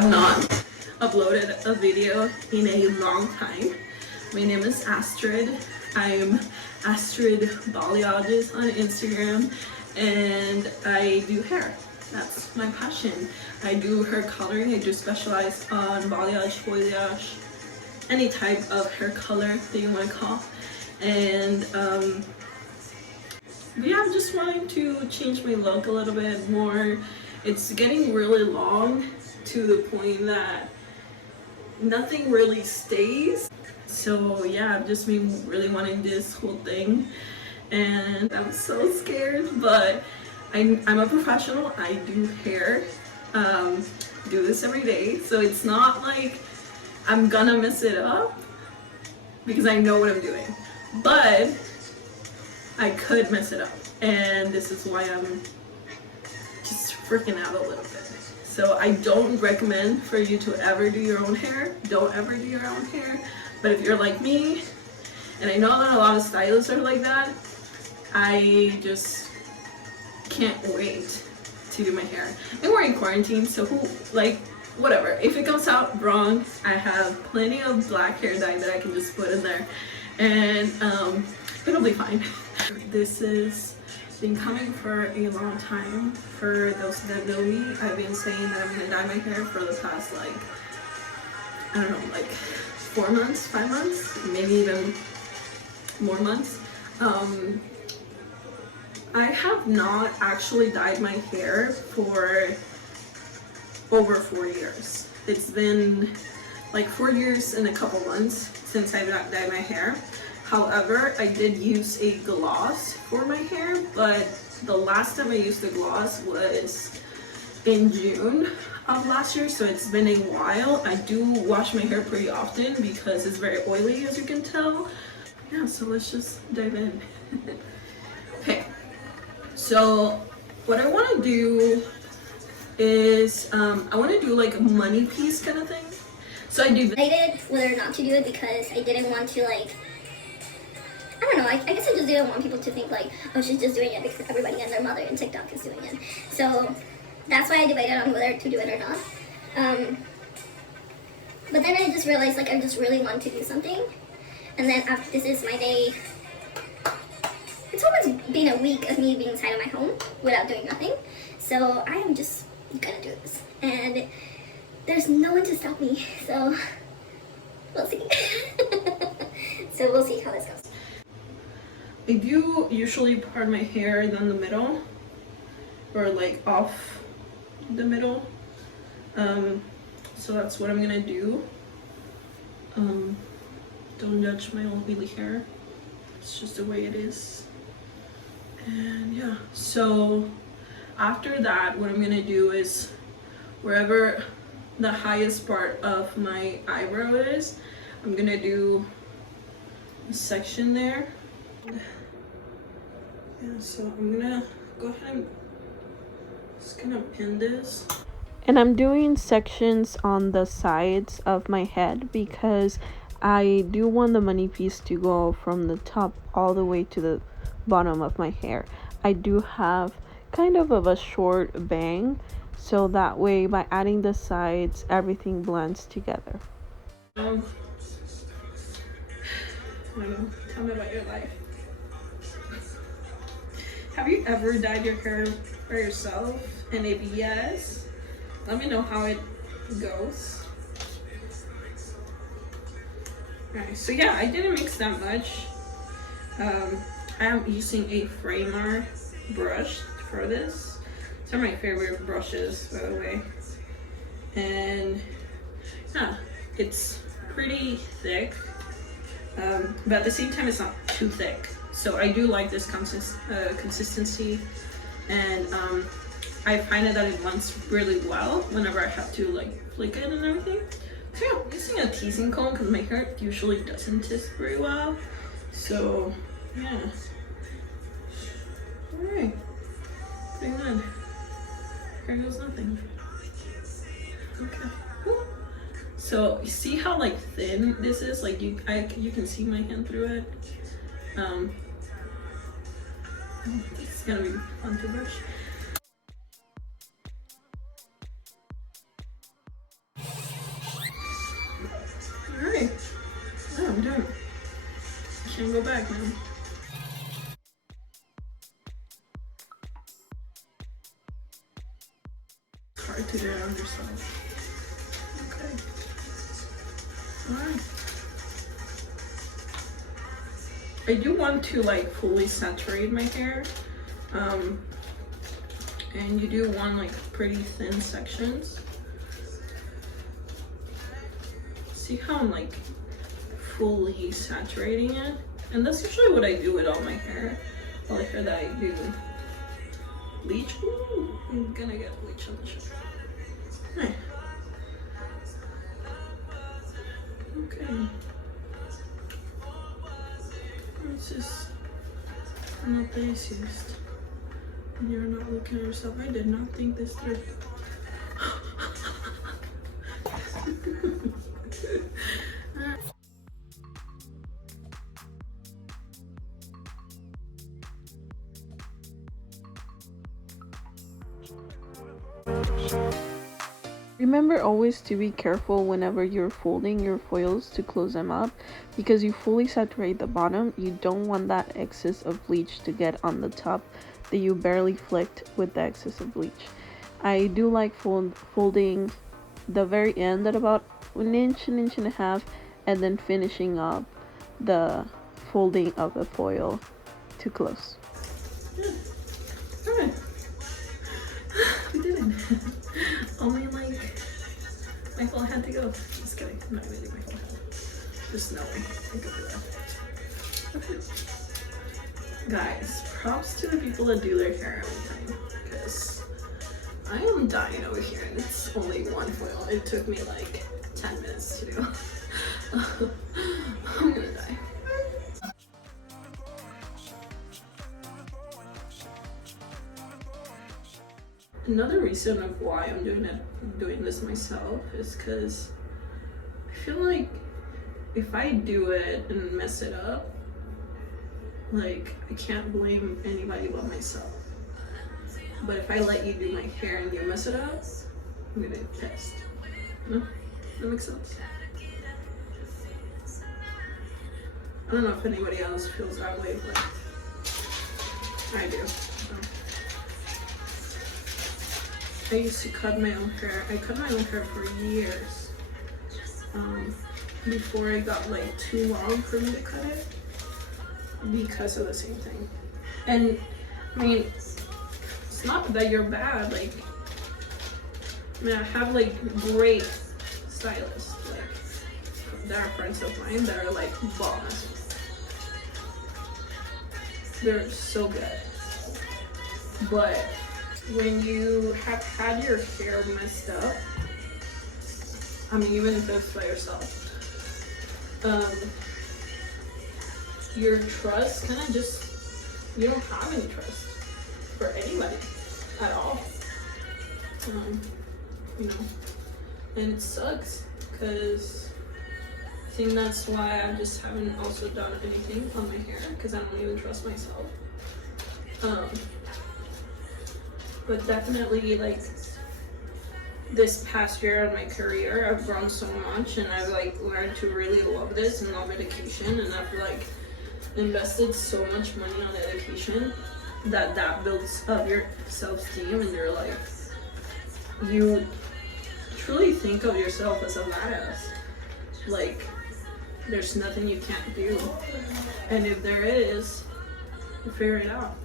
have not uploaded a video in a long time. My name is Astrid. I'm Astridbalayages on Instagram, and I do hair. That's my passion. I do hair coloring. I do specialize on balayage, foliage, any type of hair color that you want to call. And yeah, I'm just wanting to change my look a little bit more. It's getting really long to the point that nothing really stays. So yeah, I've just been really wanting this whole thing, and I'm so scared, but I'm a professional. I do hair, do this every day, so it's not like I'm gonna mess it up because I know what I'm doing, but I could mess it up, and this is why I'm just freaking out a little bit. So I don't recommend for you to ever do your own hair. Don't ever do your own hair. But if you're like me, and I know that a lot of stylists are like that, I just can't wait to do my hair. And we're in quarantine, so whatever. If it comes out wrong, I have plenty of black hair dye that I can just put in there, and it'll be fine. This has been coming for a long time. For those that know me, I've been saying that I'm gonna dye my hair for the past, I don't know, 4 months, 5 months, maybe even more months. I have not actually dyed my hair for over 4 years. It's been 4 years and a couple months since I've not dyed my hair. However, I did use a gloss for my hair, but the last time I used the gloss was in June of last year, so it's been a while. I do wash my hair pretty often because it's very oily, as you can tell. Yeah, so let's just dive in. Okay, so what I want to do is I want to do a money piece kind of thing. So I decided whether or not to do it because I didn't want to I don't know, I guess I just didn't want people to think oh, she's just doing it because everybody and their mother in TikTok is doing it. So that's why I debated on whether to do it or not. But then I just realized I just really want to do something. And then after this is my day, it's almost been a week of me being inside of my home without doing nothing. So I am just gonna do this. And there's no one to stop me, so we'll see. So we'll see how this goes. I do usually part my hair down the middle, or off the middle. So that's what I'm gonna do. Don't judge my oily hair. It's just the way it is. And yeah, so after that, what I'm gonna do is wherever the highest part of my eyebrow is, I'm gonna do a section there. Yeah, so I'm gonna go ahead and just gonna pin this. And I'm doing sections on the sides of my head because I do want the money piece to go from the top all the way to the bottom of my hair. I do have kind of a short bang, so that way by adding the sides, everything blends together. I don't know, tell me about your life. Have you ever dyed your hair for yourself? And if yes, let me know how it goes. Alright, so yeah, I didn't mix that much. I am using a framer brush for this. These are my favorite brushes, by the way. And yeah, it's pretty thick, but at the same time it's not too thick. So I do like this consistency, and I find that it blends really well whenever I have to flick it and everything. So yeah, I'm using a teasing comb because my hair usually doesn't twist very well. So yeah, all right, pretty good. Here goes nothing. Okay. Woo. So you see how thin this is? You can see my hand through it. This is gonna be fun to brush. hard to get on yourself. Okay. Alright. I do want to like fully saturate my hair. And you do want like pretty thin sections. See how I'm like fully saturating it? And that's usually what I do with all my hair. All the hair that I do bleach. Ooh, I'm gonna get bleach on the shirt. Right. Okay. It's just not the easiest. And you're not looking at yourself. I did not think this through. Remember always to be careful whenever you're folding your foils to close them up, because you fully saturate the bottom. You don't want that excess of bleach to get on the top that you barely flicked with the excess of bleach. I do like folding the very end at about an inch and a half, and then finishing up the folding of the foil to close. Alright. We did it. Only like my whole head to go. Just kidding. I'm not gonna do my whole head. Just knowing I could do that. Okay. Guys, props to the people that do their hair every time, because I am dying over here and it's only one foil. It took me like 10 minutes to do. I'm gonna die. Another reason of why I'm doing this myself is because I feel like if I do it and mess it up, like I can't blame anybody but myself. But if I let you do my hair and you mess it up, I'm gonna get pissed. No? That makes sense. I don't know if anybody else feels that way, but I do. So. I used to cut my own hair. I cut my own hair for years. Before it got like too long for me to cut it, because of the same thing. And I mean, it's not that you're bad. Like, I mean, I have like great stylists. Like, there are friends of mine that are like boss. They're so good. But when you have had your hair messed up, I mean, even if it's by yourself, your trust kind of just, you don't have any trust for anybody at all. You know, and it sucks because I think that's why I just haven't also done anything on my hair, because I don't even trust myself. But definitely, like, this past year in my career, I've grown so much, and I've like learned to really love this and love education, and I've like invested so much money on education that builds up your self-esteem, and you're like, you truly think of yourself as a badass. Like, there's nothing you can't do, and if there is, you figure it out.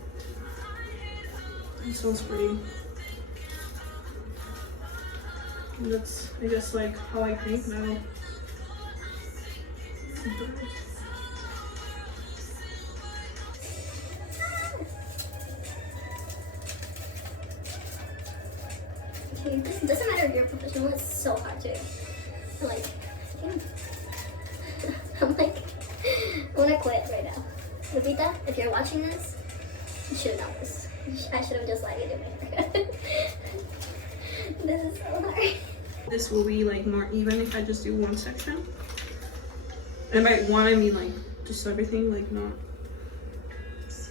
It sounds pretty. That's, I guess, like how I think now. Okay, this doesn't matter if you're a professional, it's so hard to, like, I'm like, I wanna quit right now. Lupita, if you're watching this, you should know this. I should have just let you do my hair. This is so hard. This will be like more even if I just do one section. And by one, I mean like just everything, like not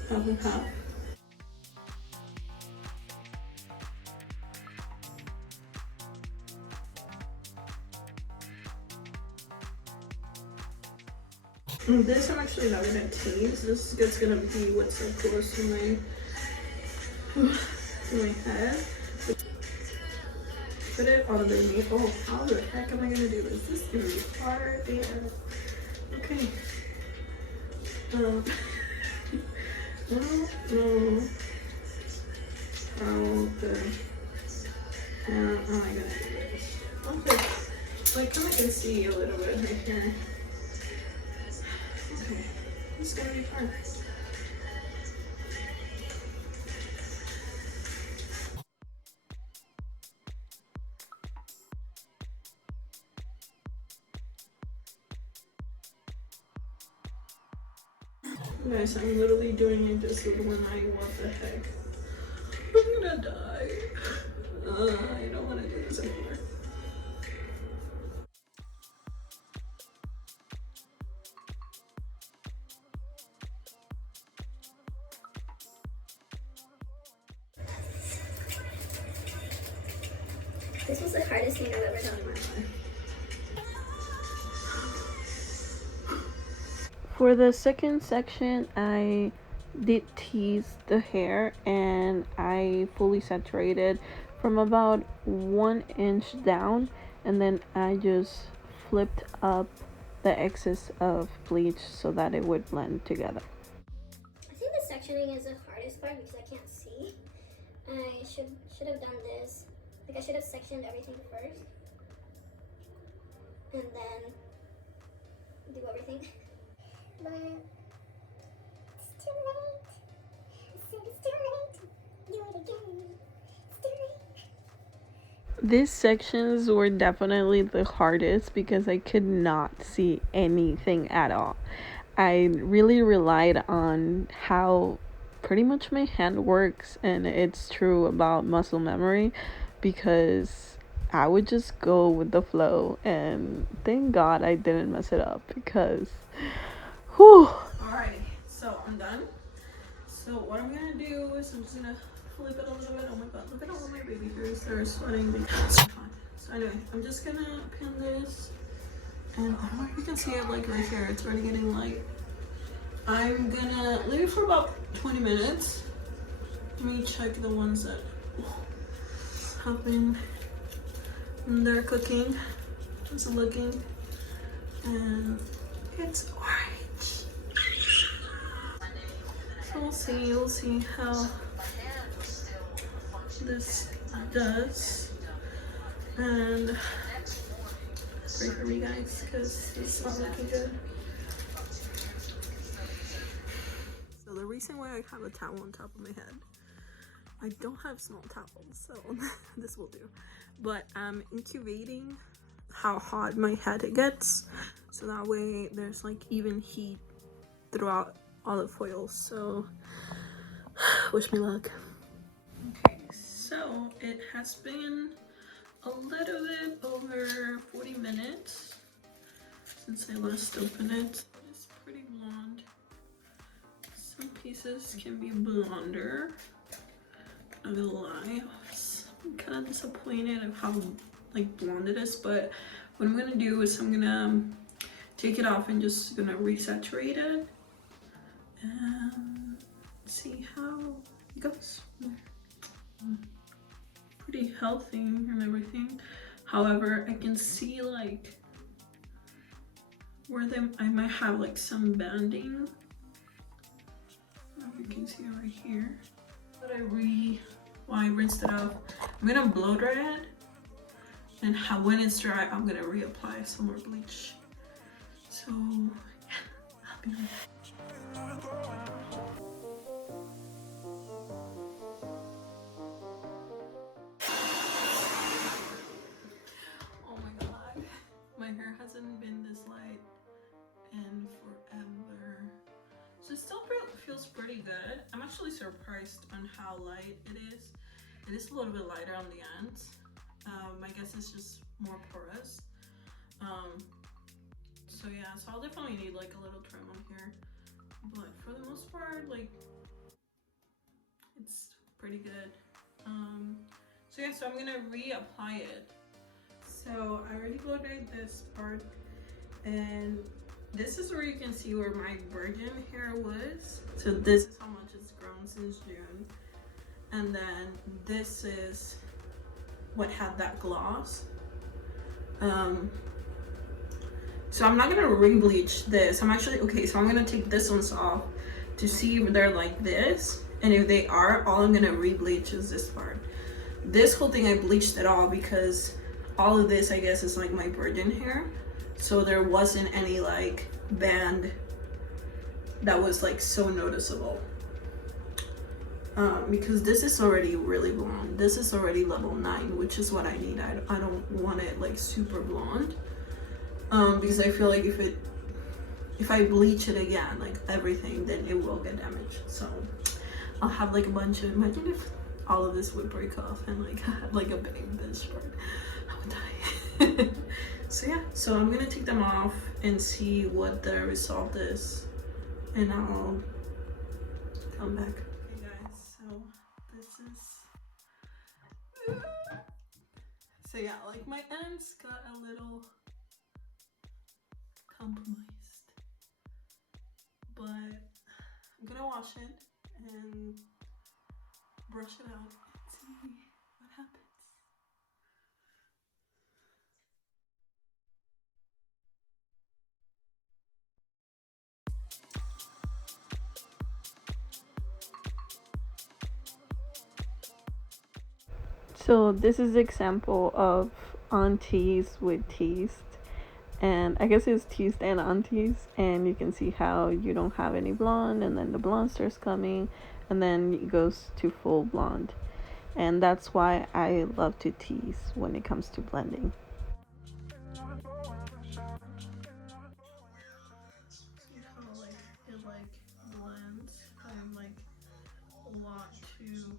half and half. And this I'm actually not gonna tease. This is gonna be what's so close to my head. put it underneath. Oh, how the heck am I gonna do this? This is gonna be hard. Yeah. Okay. No. Okay. How am I gonna do this? Okay. Like, kind of can see a little bit right here. Okay. This is gonna be hard. Guys, I'm literally doing it just with one eye. What the heck? I'm gonna die. I don't want to do this anymore. This was the hardest thing I've ever done in my life. For the second section, I did tease the hair and I fully saturated from about 1 inch down, and then I just flipped up the excess of bleach so that it would blend together. I think the sectioning is the hardest part because I can't see. I should have done this. Like, I should have sectioned everything first and then do everything. But it's too late. I said it's too late. Do it again. It's too late. These sections were definitely the hardest because I could not see anything at all. I really relied on how pretty much my hand works, and it's true about muscle memory, because I would just go with the flow, and thank God I didn't mess it up because whew. Alright, so I'm done. So what I'm gonna do is I'm just gonna flip it a little bit. Oh my god, look at all my baby hairs. They're sweating. So anyway, I'm just gonna pin this. And I don't know if you can see it like right here. It's already getting light. I'm gonna leave it for about 20 minutes. Let me check the ones that have been in there cooking. How's it looking? And it's orange. So we'll see how this does. And pray for me, guys, because it's not looking good. So the reason why I have a towel on top of my head, I don't have small towels, so this will do. But I'm incubating how hot my head gets, so that way there's like even heat throughout all the foils. So wish me luck. Okay, so it has been a little bit over 40 minutes since I last opened it. It's pretty blonde. Some pieces can be blonder. I'm not gonna lie, I'm kind of disappointed of how like blonde it is, but what I'm gonna do is I'm gonna take it off and just gonna resaturate it and see how it goes. Pretty healthy and everything. However, I can see like where I might have like some banding. You can see it right here. But I rinsed it off. I'm gonna blow dry it, and when it's dry, I'm gonna reapply some more bleach. So yeah, I'll be right back. Oh my god, my hair hasn't been this light in forever. So it still feels pretty good. I'm actually surprised on how light it is. It is a little bit lighter on the ends. I guess it's just more porous. So yeah, so I'll definitely need like a little trim on here. But for the most part, like, it's pretty good. So yeah, so I'm gonna reapply it. So I already blow dried this part, and this is where you can see where my virgin hair was. So this is how much it's grown since June. And then this is what had that gloss. So I'm not gonna re-bleach this. I'm actually, okay, so I'm gonna take this ones off to see if they're like this. And if they are, all I'm gonna re-bleach is this part. This whole thing I bleached it all because all of this, I guess, is like my virgin hair. So there wasn't any like band that was like so noticeable. Because this is already really blonde. This is already level 9, which is what I need. I don't want it like super blonde. Because I feel like if I bleach it again, like everything, then it will get damaged. So I'll have like a bunch of, imagine if all of this would break off and like I had like a big bitch part. I would die. So yeah, so I'm gonna take them off and see what the result is, and I'll come back. Okay guys, so this is, so yeah, like my ends got a little compromised, but I'm gonna wash it and brush it out and see what happens. So this is an example of aunties with teased, and I guess it's teased and aunties, and you can see how you don't have any blonde, and then the blonde starts coming, and then it goes to full blonde. And that's why I love to tease when it comes to blending. See how like it like blends. I'm like a lot too.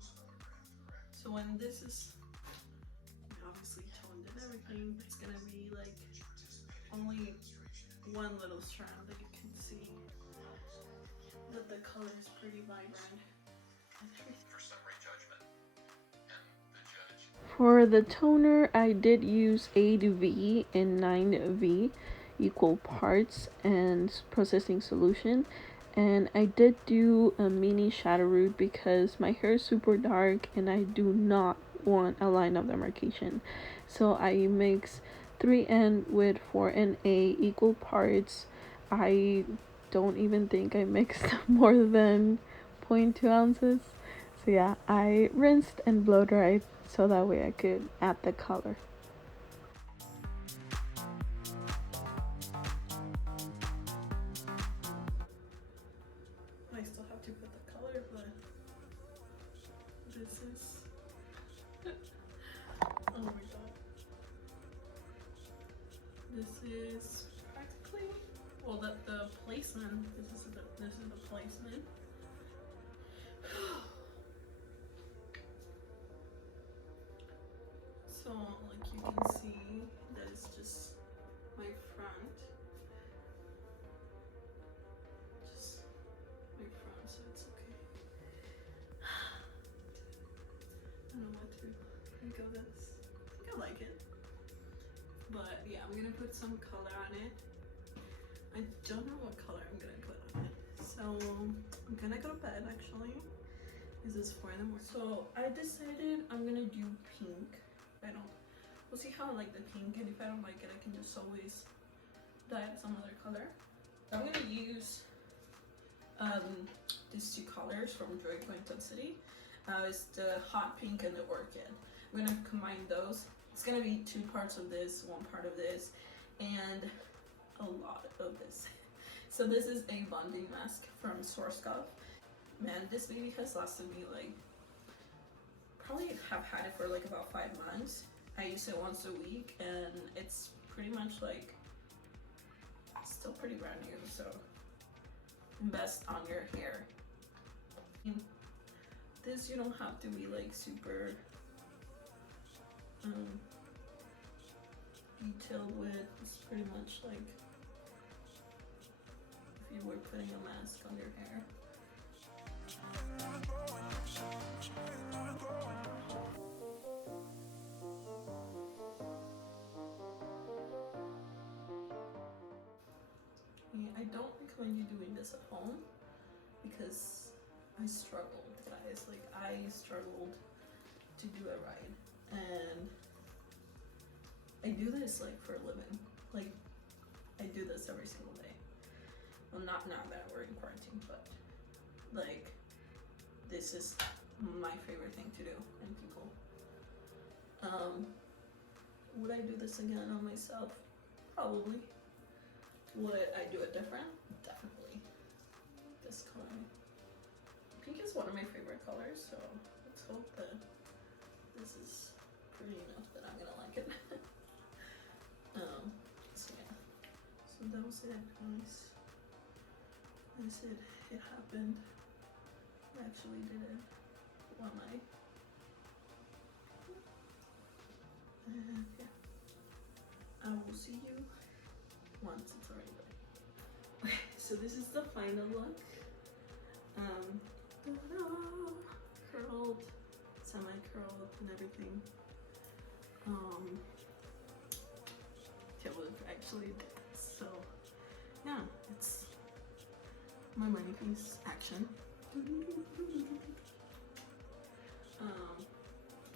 So when this is obviously toned and everything, it's gonna be like only one little strand that you can see that the color is pretty vibrant. For the toner, I did use 8V and 9V equal parts and processing solution, and I did do a mini shadow root because my hair is super dark and I do not want a line of demarcation. So I mix 3N with 4NA equal parts. I don't even think I mixed more than 0.2 ounces. So yeah, I rinsed and blow dried so that way I could add the color. I still have to put the color, but this is oh my god. This is practically, well, the placement. This is the placement. So like you can see that it's just my front, just my front, so it's okay. I don't know what to think of this. I think I like it, but yeah, I'm gonna put some color on it. I don't know what color I'm gonna put on it, so I'm gonna go to bed actually. This is 4 in the morning. So I decided I'm gonna do pink. I don't, we'll see how I like the pink, and if I don't like it, I can just always dye it some other color. I'm gonna use these two colors from Joyco Intensity. It's the hot pink and the orchid. I'm gonna combine those. It's gonna be 2 parts of this, 1 part of this, and a lot of this. So this is a bonding mask from Schwarzkopf. Man, this baby has lasted me like, probably have had it for like about 5 months. I use it once a week and it's pretty much like still pretty brand new, so invest on your hair. This you don't have to be like super detailed with. It's pretty much like if you were putting a mask on your hair. I don't recommend you doing this at home because I struggled, guys. Like I struggled to do it right, and I do this like for a living. Like I do this every single day. Well, not now that we're in quarantine, but like this is my favorite thing to do in people. Would I do this again on myself? Probably. Would I do it different? Definitely. This color. Pink is one of my favorite colors, so let's hope that this is pretty enough that I'm gonna like it. So yeah. So that was it, guys. I said it happened. I actually did it. One eye. And yeah. I will see you once it's already done. Okay, so this is the final look. Curled, semi-curled and everything. Taylor actually did this, so yeah, it's my money piece action.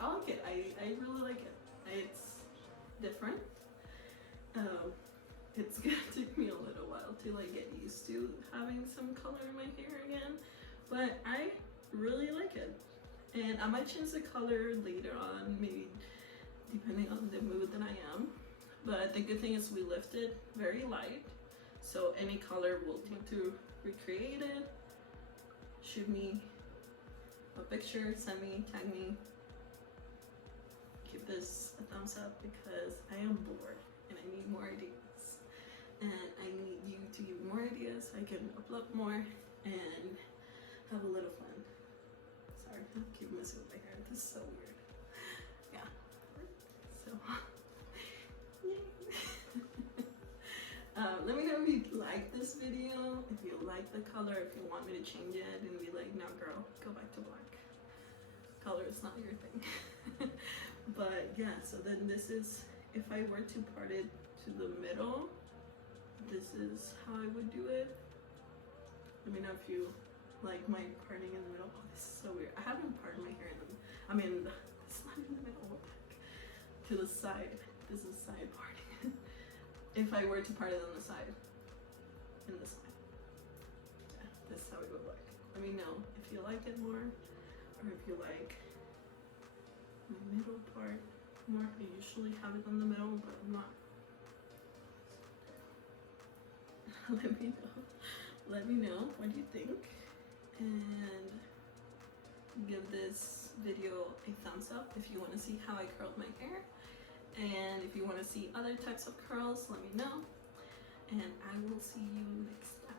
I like it. I really like it. It's different. It's gonna take me a little while to like get used to having some color in my hair again, but I really like it. And I might change the color later on, maybe depending on the mood that I am. But the good thing is we left it very light, so any color will take to recreate it. Shoot me a picture, send me, tag me. Give this a thumbs up because I am bored and I need more ideas. And I need you to give me more ideas so I can upload more and have a little fun. Sorry, I keep messing with my hair. This is so weird. Yeah. So, yay. Let me know if you like this video, if you like the color, if you want me to change it and be like, no girl, go back to black. Color is not your thing. But yeah, so then this is, if I were to part it to the middle, this is how I would do it. Let me know if you like my parting in the middle. Oh, this is so weird. I haven't parted my hair in the, I mean, it's not in the middle, what the heck? To the side. This is side parting. If I were to part it on the side, in the side. Yeah, this is how it would look. Let me know if you like it more, or if you like my middle part more. I usually have it on the middle, but I'm not. Let me know. Let me know what you think, and give this video a thumbs up if you want to see how I curled my hair. And if you want to see other types of curls, let me know. And I will see you next time.